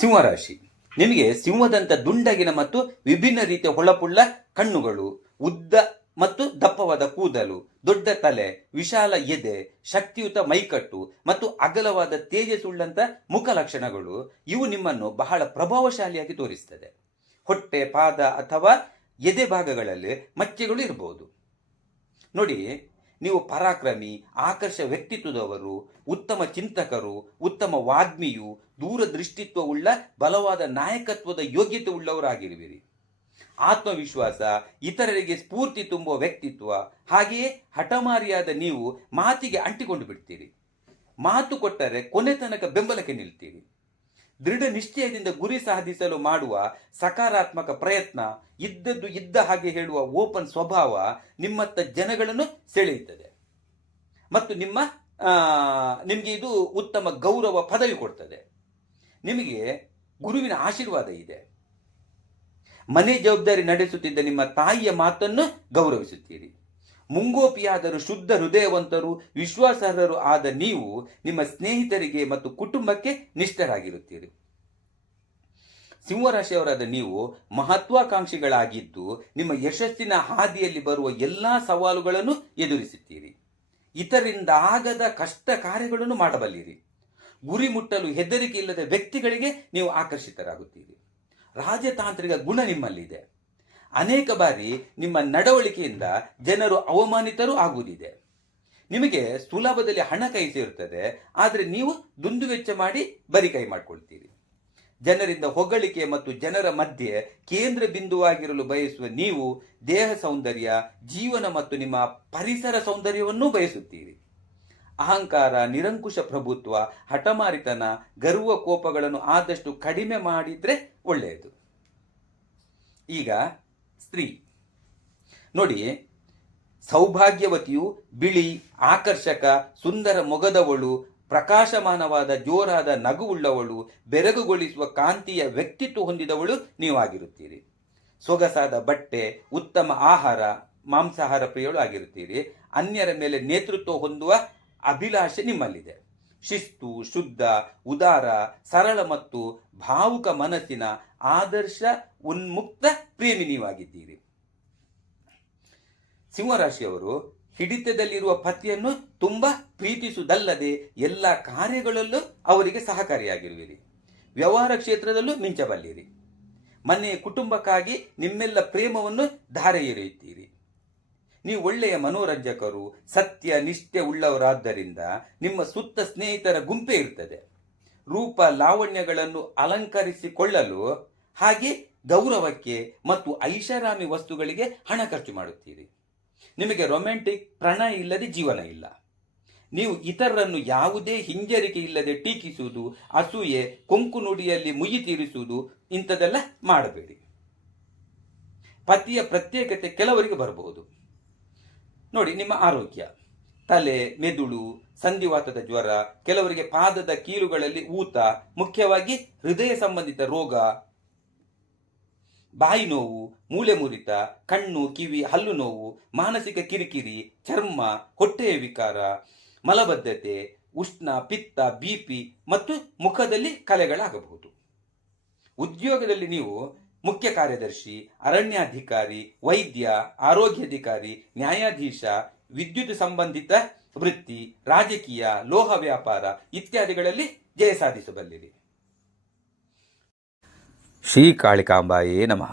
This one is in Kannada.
ಸಿಂಹರಾಶಿ ನಿಮಗೆ ಸಿಂಹದಂತ ದುಂಡಗಿನ ಮತ್ತು ವಿಭಿನ್ನ ರೀತಿಯ ಹೊಳಪುಳ್ಳ ಕಣ್ಣುಗಳು, ಉದ್ದ ಮತ್ತು ದಪ್ಪವಾದ ಕೂದಲು, ದೊಡ್ಡ ತಲೆ, ವಿಶಾಲ ಎದೆ, ಶಕ್ತಿಯುತ ಮೈಕಟ್ಟು ಮತ್ತು ಅಗಲವಾದ ತೇಜಸ್ಸುಳ್ಳಂತ ಮುಖ ಲಕ್ಷಣಗಳು, ಇವು ನಿಮ್ಮನ್ನು ಬಹಳ ಪ್ರಭಾವಶಾಲಿಯಾಗಿ ತೋರಿಸ್ತದೆ. ಹೊಟ್ಟೆ, ಪಾದ ಅಥವಾ ಎದೆ ಭಾಗಗಳಲ್ಲಿ ಮಚ್ಚೆಗಳು ಇರಬಹುದು. ನೋಡಿ ನೀವು ಪರಾಕ್ರಮಿ, ಆಕರ್ಷ ವ್ಯಕ್ತಿತ್ವದವರು, ಉತ್ತಮ ಚಿಂತಕರು, ಉತ್ತಮ ವಾಗ್ಮಿಯು, ದೂರದೃಷ್ಟಿತ್ವವುಳ್ಳ, ಬಲವಾದ ನಾಯಕತ್ವದ ಯೋಗ್ಯತೆ ಉಳ್ಳವರಾಗಿರುವಿರಿ. ಆತ್ಮವಿಶ್ವಾಸ, ಇತರರಿಗೆ ಸ್ಫೂರ್ತಿ ತುಂಬುವ ವ್ಯಕ್ತಿತ್ವ, ಹಾಗೆಯೇ ಹಠಮಾರಿಯಾದ ನೀವು ಮಾತಿಗೆ ಅಂಟಿಕೊಂಡು ಬಿಡ್ತೀರಿ. ಮಾತು ಕೊಟ್ಟರೆ ಕೊನೆ ತನಕ ಬೆಂಬಲಕ್ಕೆ ನಿಲ್ತೀರಿ. ದೃಢ ನಿಶ್ಚಯದಿಂದ ಗುರಿ ಸಾಧಿಸಲು ಮಾಡುವ ಸಕಾರಾತ್ಮಕ ಪ್ರಯತ್ನ, ಇದ್ದದ್ದು ಇದ್ದ ಹಾಗೆ ಹೇಳುವ ಓಪನ್ ಸ್ವಭಾವ ನಿಮ್ಮತ್ತ ಜನಗಳನ್ನು ಸೆಳೆಯುತ್ತದೆ. ಮತ್ತು ನಿಮ್ಮ ನಿಮಗೆ ಇದು ಉತ್ತಮ ಗೌರವ ಪದವಿ ಕೊಡ್ತದೆ. ನಿಮಗೆ ಗುರುವಿನ ಆಶೀರ್ವಾದ ಇದೆ. ಮನೆ ಜವಾಬ್ದಾರಿ ನಡೆಸುತ್ತಿದ್ದ ನಿಮ್ಮ ತಾಯಿಯ ಮಾತನ್ನು ಗೌರವಿಸುತ್ತೀರಿ. ಮುಂಗೋಪಿಯಾದರೂ, ಶುದ್ಧ ಹೃದಯವಂತರು, ವಿಶ್ವಾಸಾರ್ಹರು ಆದ ನೀವು ನಿಮ್ಮ ಸ್ನೇಹಿತರಿಗೆ ಮತ್ತು ಕುಟುಂಬಕ್ಕೆ ನಿಷ್ಠರಾಗಿರುತ್ತೀರಿ. ಸಿಂಹರಾಶಿಯವರಾದ ನೀವು ಮಹತ್ವಾಕಾಂಕ್ಷಿಗಳಾಗಿದ್ದು ನಿಮ್ಮ ಯಶಸ್ಸಿನ ಹಾದಿಯಲ್ಲಿ ಬರುವ ಎಲ್ಲಾ ಸವಾಲುಗಳನ್ನು ಎದುರಿಸುತ್ತೀರಿ. ಇತರಿಂದ ಆಗದ ಕಷ್ಟ ಕಾರ್ಯಗಳನ್ನು ಮಾಡಬಲ್ಲಿರಿ. ಗುರಿ ಮುಟ್ಟಲು ಹೆದರಿಕೆ ಇಲ್ಲದ ವ್ಯಕ್ತಿಗಳಿಗೆ ನೀವು ಆಕರ್ಷಿತರಾಗುತ್ತೀರಿ. ರಾಜತಾಂತ್ರಿಕ ಗುಣ ನಿಮ್ಮಲ್ಲಿದೆ. ಅನೇಕ ಬಾರಿ ನಿಮ್ಮ ನಡವಳಿಕೆಯಿಂದ ಜನರು ಅವಮಾನಿತರೂ ಆಗುವುದಿದೆ. ನಿಮಗೆ ಸುಲಭದಲ್ಲಿ ಹಣ ಕೈ ಸೇರುತ್ತದೆ, ಆದರೆ ನೀವು ದುಂದುವೆಚ್ಚ ಮಾಡಿ ಬರಿ ಕೈ ಮಾಡಿಕೊಳ್ತೀರಿ. ಜನರಿಂದ ಹೊಗಳಿಕೆ ಮತ್ತು ಜನರ ಮಧ್ಯೆ ಕೇಂದ್ರ ಬಿಂದುವಾಗಿರಲು ಬಯಸುವ ನೀವು ದೇಹ ಸೌಂದರ್ಯ, ಜೀವನ ಮತ್ತು ನಿಮ್ಮ ಪರಿಸರ ಸೌಂದರ್ಯವನ್ನೂ ಬಯಸುತ್ತೀರಿ. ಅಹಂಕಾರ, ನಿರಂಕುಶ ಪ್ರಭುತ್ವ, ಹಠಮಾರಿತನ, ಗರ್ವ ಕೋಪಗಳನ್ನು ಆದಷ್ಟು ಕಡಿಮೆ ಮಾಡಿದ್ರೆ ಒಳ್ಳೆಯದು. ಈಗ ಸ್ತ್ರೀ. ನೋಡಿ, ಸೌಭಾಗ್ಯವತಿಯು ಬಿಳಿ, ಆಕರ್ಷಕ, ಸುಂದರ ಮೊಗದವಳು, ಪ್ರಕಾಶಮಾನವಾದ, ಜೋರಾದ, ನಗುವುಳ್ಳವಳು, ಬೆರಗುಗೊಳಿಸುವ ಕಾಂತಿಯ ವ್ಯಕ್ತಿತ್ವ ಹೊಂದಿದವಳು ನೀವು ಆಗಿರುತ್ತೀರಿ. ಸೊಗಸಾದ ಬಟ್ಟೆ, ಉತ್ತಮ ಆಹಾರ, ಮಾಂಸಾಹಾರ ಪ್ರಿಯಳು ಆಗಿರುತ್ತೀರಿ. ಅನ್ಯರ ಮೇಲೆ ನೇತೃತ್ವ ಹೊಂದುವ ಅಭಿಲಾಷೆ ನಿಮ್ಮಲ್ಲಿದೆ. ಶಿಸ್ತು, ಶುದ್ಧ, ಉದಾರ, ಸರಳ ಮತ್ತು ಭಾವುಕ ಮನಸ್ಸಿನ ಆದರ್ಶ ಉನ್ಮುಕ್ತ ಪ್ರೇಮಿ ನೀವಾಗಿದ್ದೀರಿ ಸಿಂಹರಾಶಿಯವರು ಹಿಡಿತದಲ್ಲಿರುವ ಪತಿಯನ್ನು ತುಂಬಾ ಪ್ರೀತಿಸುವುದಲ್ಲದೆ ಎಲ್ಲ ಕಾರ್ಯಗಳಲ್ಲೂ ಅವರಿಗೆ ಸಹಕಾರಿಯಾಗಿರುವಿರಿ. ವ್ಯವಹಾರ ಕ್ಷೇತ್ರದಲ್ಲೂ ಮಿಂಚಬಲ್ಲಿರಿ. ಮನೆಯ ಕುಟುಂಬಕ್ಕಾಗಿ ನಿಮ್ಮೆಲ್ಲ ಪ್ರೇಮವನ್ನು ಧಾರೆ ಎರೆಯುತ್ತೀರಿ ನೀವು ಒಳ್ಳೆಯ ಮನೋರಂಜಕರು, ಸತ್ಯ, ನಿಷ್ಠೆ ಉಳ್ಳವರಾದ್ದರಿಂದ ನಿಮ್ಮ ಸುತ್ತ ಸ್ನೇಹಿತರ ಗುಂಪೇ ಇರ್ತದೆ. ರೂಪ ಲಾವಣ್ಯಗಳನ್ನು ಅಲಂಕರಿಸಿಕೊಳ್ಳಲು ಹಾಗೆ ಗೌರವಕ್ಕೆ ಮತ್ತು ಐಷಾರಾಮಿ ವಸ್ತುಗಳಿಗೆ ಹಣ ಖರ್ಚು ಮಾಡುತ್ತೀರಿ. ನಿಮಗೆ ರೊಮ್ಯಾಂಟಿಕ್ ಪ್ರಣಯ ಇಲ್ಲದೆ ಜೀವನ ಇಲ್ಲ. ನೀವು ಇತರರನ್ನು ಯಾವುದೇ ಹಿಂಜರಿಕೆ ಇಲ್ಲದೆ ಟೀಕಿಸುವುದು, ಅಸೂಯೆ, ಕೊಂಕು ನುಡಿಯಲ್ಲಿ ಮುಯಿ ತೀರಿಸುವುದು ಇಂಥದೆಲ್ಲ ಮಾಡಬೇಡಿ. ಪತಿಯ ಪ್ರತ್ಯೇಕತೆ ಕೆಲವರಿಗೆ ಬರಬಹುದು. ನೋಡಿ, ನಿಮ್ಮ ಆರೋಗ್ಯ. ತಲೆ, ಮೆದುಳು, ಸಂಧಿವಾತದ ಜ್ವರ, ಕೆಲವರಿಗೆ ಪಾದದ ಕೀಲುಗಳಲ್ಲಿ ಊತ, ಮುಖ್ಯವಾಗಿ ಹೃದಯ ಸಂಬಂಧಿತ ರೋಗ ಬಾಯಿ ನೋವು, ಮೂಳೆ ಮುರಿತ, ಕಣ್ಣು, ಕಿವಿ, ಹಲ್ಲು ನೋವು, ಮಾನಸಿಕ ಕಿರಿಕಿರಿ, ಚರ್ಮ, ಹೊಟ್ಟೆಯ ವಿಕಾರ, ಮಲಬದ್ಧತೆ, ಉಷ್ಣ, ಪಿತ್ತ ಬಿಪಿ ಮತ್ತು ಮುಖದಲ್ಲಿ ಕಲೆಗಳಾಗಬಹುದು. ಉದ್ಯೋಗದಲ್ಲಿ ನೀವು ಮುಖ್ಯ ಕಾರ್ಯದರ್ಶಿ, ಅರಣ್ಯಾಧಿಕಾರಿ, ವೈದ್ಯ, ಆರೋಗ್ಯಾಧಿಕಾರಿ, ನ್ಯಾಯಾಧೀಶ, ವಿದ್ಯುತ್ ಸಂಬಂಧಿತ ವೃತ್ತಿ, ರಾಜಕೀಯ, ಲೋಹ ವ್ಯಾಪಾರ ಇತ್ಯಾದಿಗಳಲ್ಲಿ ಜಯ ಸಾಧಿಸಬಲ್ಲಿರಿ. ಶ್ರೀ ಕಾಳಿಕಾಂಬಾಯೇ ನಮಃ